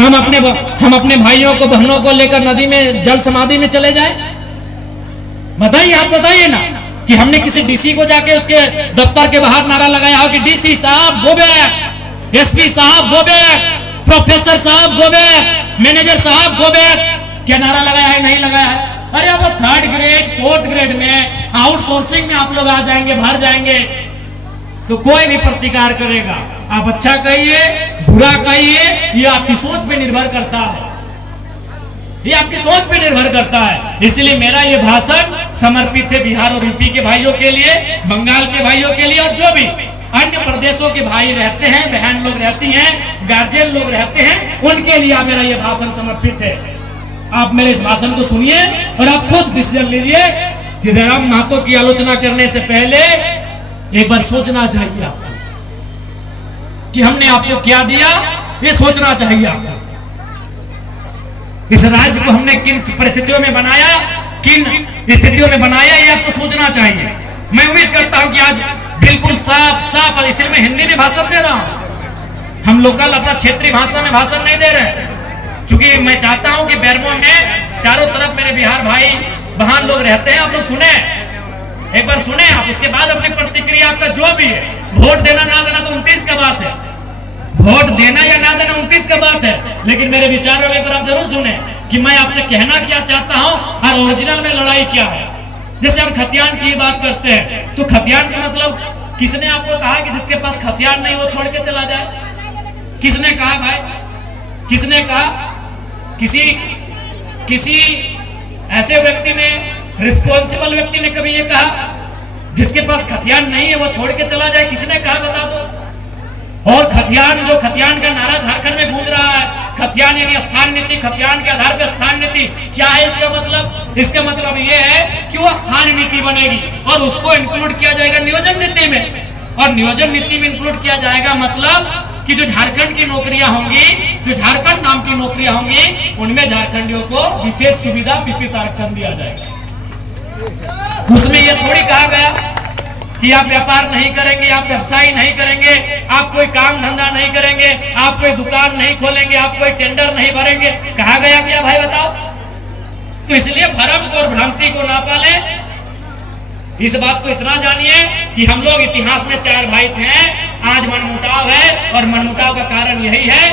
हम अपने भाइयों को बहनों को लेकर नदी में जल समाधि में चले जाए? बताइए, आप बताइए ना कि हमने किसी डीसी को जाके उसके दफ्तर के बाहर नारा लगाया हो कि डीसी साहब गो बैक, एसपी साहब गो बैक, प्रोफेसर साहब गो बैक, मैनेजर साहब गो बैक? क्या नारा लगाया है? नहीं लगाया है। अरे अब 3rd ग्रेड 4th ग्रेड में आउटसोर्सिंग में आप लोग आ जाएंगे, बाहर जाएंगे तो कोई भी प्रतिकार करेगा। आप अच्छा कहिए, बुरा कहिए, ये आपकी सोच पे निर्भर करता है, ये आपकी सोच पे निर्भर करता है। इसलिए मेरा ये भाषण समर्पित है बिहार और यूपी के भाइयों के लिए, बंगाल के भाइयों के लिए, और जो भी अन्य प्रदेशों के भाई रहते हैं, बहन लोग रहती हैं, गार्जियन लोग रहते हैं, उनके लिए मेरा ये भाषण समर्पित है। आप मेरे इस भाषण को सुनिए और आप खुद डिसीजन लीजिए कि जयराम महतो की आलोचना करने से पहले एक बार सोचना चाहिए आपको कि हमने आपको क्या दिया, ये सोचना चाहिए आपको। इस राज्य को हमने किन परिस्थितियों में बनाया, किन स्थितियों में बनाया, ये आपको सोचना चाहिए। मैं उम्मीद करता हूं कि आज बिल्कुल साफ और इसलिए मैं हिंदी में भाषण दे रहा हूं, हम लोकल अपना क्षेत्रीय भाषा में भाषण नहीं दे रहे, क्योंकि मैं चाहता हूं कि बैरमो में चारों तरफ मेरे बिहार भाई बहन लोग रहते हैं। आप लोग सुने, एक बार सुने आप, उसके बाद अपनी प्रतिक्रिया आपका जो भी है, वोट देना ना देना तो 29 का बात है, वोट देना या ना देना 29 का बात है, लेकिन मेरे विचारों के ऊपर आप जरूर सुने कि मैं आपसे कहना क्या चाहता हूं और ओरिजिनल में लड़ाई क्या है। जैसे हम खतियान की बात करते हैं तो खतियान का मतलब किसने आपको कहा कि जिसके पास खतियान नहीं वो छोड़ के चला जाए? किसने कहा भाई? किसने कहा? किसी ऐसे व्यक्ति ने, रिस्पॉन्सिबल व्यक्ति ने कभी ये कहा जिसके पास खतियान नहीं है वो छोड़ के चला जाए? किसने कहा, बता दो। और खतियान, जो खतियान का नारा झारखंड में गूंज रहा है, खतियान यानी स्थान नीति, खतियान के आधार पर स्थान नीति, क्या है इसका मतलब? इसका मतलब ये है कि वो स्थान नीति बनेगी और उसको इंक्लूड किया जाएगा नियोजन नीति में, और नियोजन नीति में इंक्लूड किया जाएगा मतलब कि जो झारखंड की नौकरियां होंगी, जो झारखंड नाम की नौकरियां होंगी, उनमें झारखंडियों को विशेष सुविधा, विशेष आरक्षण दिया जाएगा। उसमें यह थोड़ी कहा गया कि आप व्यापार नहीं करेंगे, आप व्यवसाय नहीं करेंगे, आप कोई काम धंधा नहीं करेंगे, आप कोई दुकान नहीं खोलेंगे, आप कोई टेंडर नहीं भरेंगे। कहा गया क्या भाई, बताओ? तो इसलिए भ्रम और भ्रांति को ना पाले। इस बात को इतना जानिए कि हम लोग इतिहास में 4 भाई थे, आज मनमुटाव है, और मनमुटाव का कारण यही है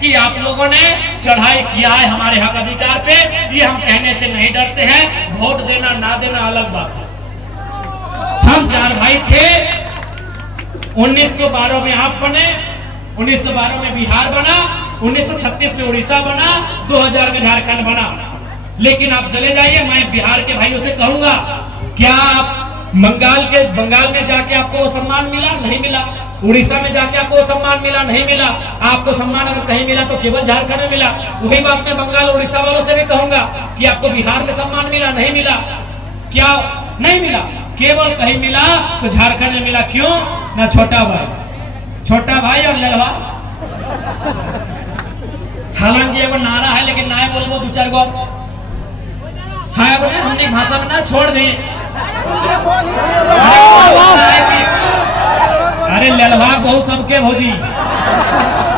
कि आप लोगों ने चढ़ाई किया है हमारे हक अधिकार पे। ये हम कहने से नहीं डरते हैं, वोट देना ना देना अलग बात है। हम 4 भाई थे, 1912 में आप बने, 1912 में बिहार बना, 1936 में उड़ीसा बना, 2000 में झारखंड बना। लेकिन आप चले जाइए, मैं बिहार के भाइयों से कहूंगा, क्या आप बंगाल में जाके आपको वो सम्मान मिला? नहीं मिला। उड़ीसा में जाके आपको वो सम्मान मिला? नहीं मिला। आपको सम्मान अगर कहीं मिला तो केवल झारखंड में मिला। वही बात मैं बंगाल और उड़ीसा वालों से भी कहूंगा कि आपको बिहार में सम्मान मिला? नहीं मिला। क्या नहीं मिला? केवल कहीं मिला तो झारखंड में मिला। क्यों ना? छोटा भाई और लड़वा। हालांकि एगो नारा है, लेकिन ना बोलबो 2-4 गो हाँ हमने भाषा में ना छोड़ दी। अरे ललवा बहु सबके भौजी।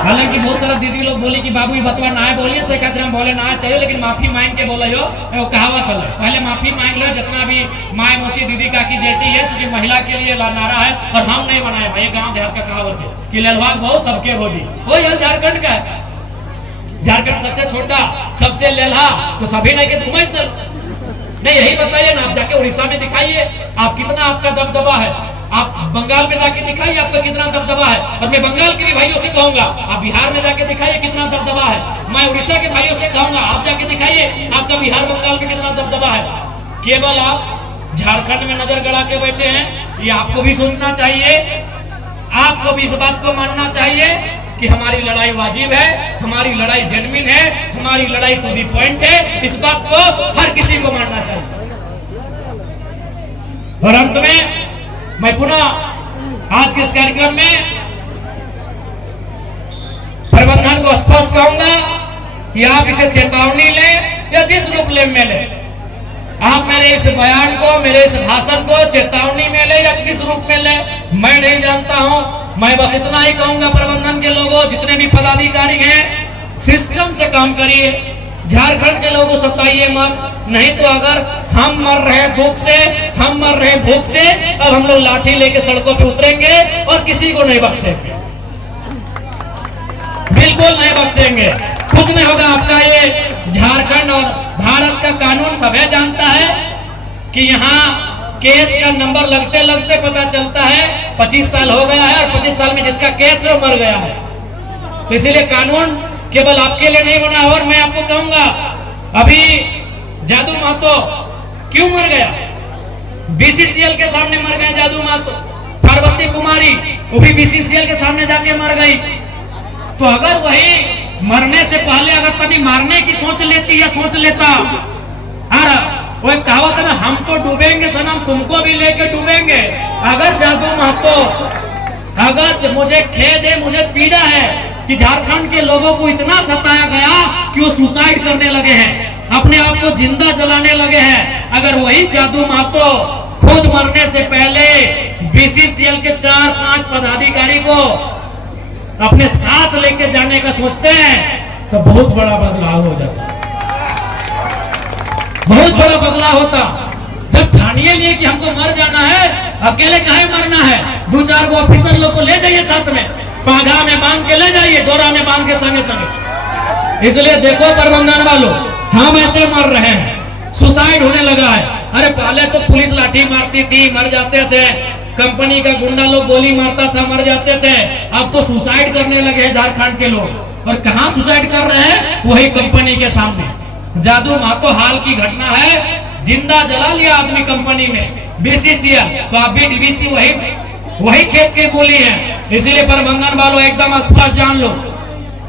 हालांकि बहुत सारा दीदी लोग बोली कि बाबू ये बतवा ना बोलिए, से कहते हम बोले ना चाहिए, लेकिन माफी मांग के बोले हो। वो कहावत है, पहले माफी मांग लो जितना भी माए मौसी दीदी काकी जेठी है, क्योंकि महिला के लिए नारा है और हम नहीं बनाए भाई। गाँव देहात का कहावत है कि ललवा बहु सबके भौजी। वो यहाँ झारखंड का है, झारखंड सबसे छोटा, सबसे लेल्हा, तो सभी नहीं के तुम नहीं। यही बताइए ना, आप जाके उड़ीसा में दिखाइए आप कितना आपका दबदबा है, आप बंगाल में जाके दिखाइए आपका कितना दबदबा है। और मैं बंगाल के भी भाइयों से कहूंगा, आप बिहार में जाके दिखाइए कितना दबदबा है। मैं उड़ीसा के भाइयों से कहूंगा, आप जाके दिखाइए आपका बिहार बंगाल में कितना दबदबा है। केवल आप झारखंड में नजर गड़ा के बैठे हैं, ये आपको भी सोचना चाहिए, आपको भी इस बात को मानना चाहिए कि हमारी लड़ाई वाजिब है, हमारी लड़ाई जेन्युइन है, हमारी लड़ाई टू दी पॉइंट है। इस बात को हर किसी को मानना चाहिए। और अंत में मैं पुनः आज के इस कार्यक्रम में प्रबंधन को स्पष्ट कहूंगा कि आप इसे चेतावनी लें या जिस रूप में ले, आप मेरे इस बयान को, मेरे इस भाषण को चेतावनी में ले या किस रूप में ले, मैं नहीं जानता हूं। मैं बस इतना ही कहूंगा प्रबंधन के लोगों, जितने भी पदाधिकारी हैं, सिस्टम से काम करिए। झारखंड के लोगों को सताइए मत, नहीं तो अगर हम मर रहे दुख से, हम मर रहे भूख से, अब हम लोग लाठी लेके सड़कों पे उतरेंगे और किसी को नहीं बख्शेंगे, बिल्कुल नहीं बख्शेंगे। कुछ नहीं होगा आपका। ये झारखंड और भारत का कानून सभी जानता है कि यहाँ केस का नंबर लगते लगते पता चलता है 25 साल हो गया है और 25 साल में जिसका केस है वो मर गया है। तो इसीलिए कानून केवल आपके लिए नहीं बना। और मैं आपको कहूंगा, अभी जादू महतो क्यों मर गया? बीसीसीएल के सामने मर गए जादू महतो। पार्वती कुमारी वो भी बीसीसीएल के सामने जाके मर गई। तो अगर वही मरने से पहले अगर कभी मारने की सोच लेती या सोच लेता, अरे वो एक कहावत है ना, हम तो डूबेंगे सनम तुमको भी लेके डूबेंगे। अगर जादू महतो, अगर मुझे खेद है, मुझे पीड़ा है कि झारखंड के लोगों को इतना सताया गया कि वो सुसाइड करने लगे हैं, अपने आप को जिंदा जलाने लगे हैं। अगर वही जादू महतो खुद मरने से पहले बीसीसीएल के 4-5 पदाधिकारी को अपने साथ लेके जाने का सोचते हैं तो बहुत बड़ा बदलाव हो जाता, बहुत बड़ा बदलाव होता। जब ठानिए लिए कि हमको मर जाना है, अकेले काहे मरना है, 2-4 गो ऑफिसर लोग को ले जाइए साथ में, पागा में बांध के ले जाइए, डोरा में बांध के संगे संगे। इसलिए देखो प्रबंधन वालों, हम ऐसे मर रहे हैं, सुसाइड होने लगा है। अरे पहले तो पुलिस लाठी मारती थी, मर जाते थे, कंपनी का गुंडा लोग गोली मारता था, मर जाते थे। अब तो सुसाइड करने लगे हैं झारखंड के लोग। और कहां सुसाइड कर रहे हैं? वही कंपनी के सामने। जादू महतो हाल की घटना है, जिंदा जला लिया आदमी कंपनी में, बीसीसीएल। तो आप भी डीवीसी वही खेत की बोली है। इसीलिए प्रबंधन वालों एकदम स्पष्ट जान लो,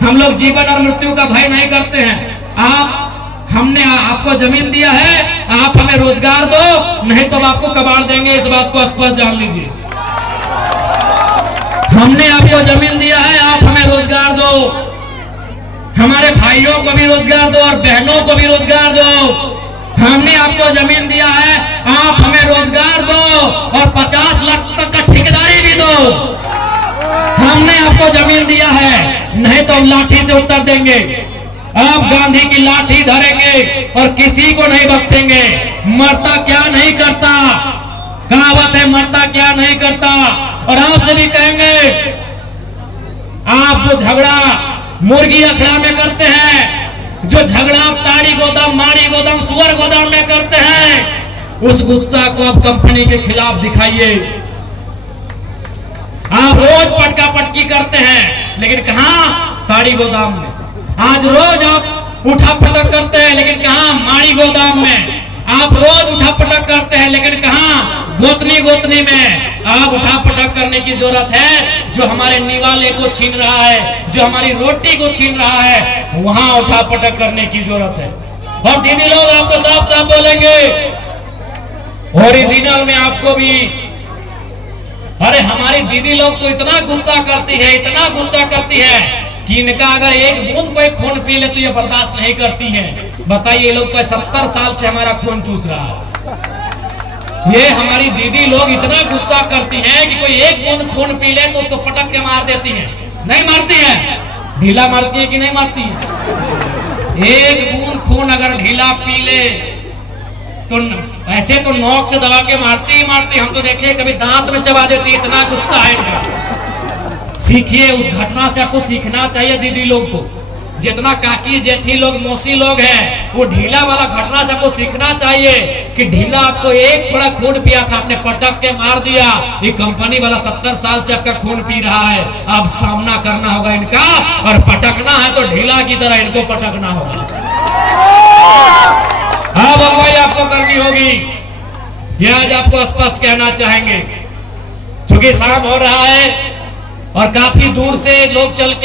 हम लोग जीवन और मृत्यु का भय नहीं करते हैं। हमने आपको जमीन दिया है, आप हमें रोजगार दो, नहीं तो आपको कबाड़ देंगे, इस बात को स्पष्ट जान लीजिए। हमने आपको जमीन दिया है, आप हमें रोजगार दो, हमारे भाइयों को भी रोजगार दो और बहनों को भी रोजगार दो। हमने आपको जमीन दिया है, आप हमें रोजगार दो और 50 लाख तक का ठेकेदारी भी दो। हमने आपको जमीन दिया है, नहीं तो हम लाठी से उत्तर देंगे। आप गांधी की लाठी धरेंगे और किसी को नहीं बख्शेंगे। मरता क्या नहीं करता, कहावत है, मरता क्या नहीं करता। और आपसे भी कहेंगे, आप जो झगड़ा मुर्गी अखड़ा में करते हैं, जो झगड़ा ताड़ी गोदाम, माड़ी गोदाम, सुअर गोदाम में करते हैं, उस गुस्सा को आप कंपनी के खिलाफ दिखाइए। आप रोज पटका पटकी करते हैं, लेकिन कहां? ताड़ी गोदाम में। आज रोज आप उठा पटक करते हैं, लेकिन कहां? माड़ी गोदाम में। आप रोज उठा पटक करते हैं, लेकिन कहां? गोतनी में। आप उठा पटक करने की जरूरत है, जो हमारे निवाले को छीन रहा है, जो हमारी रोटी को छीन रहा है, वहां उठा पटक करने की जरूरत है। और दीदी लोग आपको साफ साफ बोलेंगे, ओरिजिनल में आपको भी। अरे हमारी दीदी लोग तो इतना गुस्सा करती है, इतना गुस्सा करती है कि इनका अगर एक बूंद कोई खून पी ले तो ये बर्दाश्त नहीं करती हैं। बताइए, ये लोग तो 70 साल से हमारा खून चूस रहा है। ये हमारी दीदी लोग इतना गुस्सा करती हैं कि कोई एक बूंद खून पी ले तो उसको पटक के मार देती हैं। नहीं मारती है? ढीला मारती है कि नहीं मारती है? एक बूंद खून अगर ढीला पी ले तो ऐसे तो नोक से दबा के मारती ही मारती। हम तो देखिए कभी दांत में चबा देती, इतना गुस्सा है इनका। सीखिए, उस घटना से आपको सीखना चाहिए दीदी लोग को। जितना काकी जेठी लोग, मौसी लोग हैं, वो ढीला वाला घटना से आपको सीखना चाहिए कि ढीला आपको एक थोड़ा खून पिया था, आपने पटक के मार दिया। ये कंपनी वाला 70 साल से आपका खून पी रहा है। अब सामना करना होगा इनका, और पटकना है तो ढीला की तरह इनको पटकना होगा। हाँ भाई, आपको करनी होगी। ये आज आपको स्पष्ट कहना चाहेंगे, क्योंकि शाम हो रहा है और काफी दूर से लोग चल के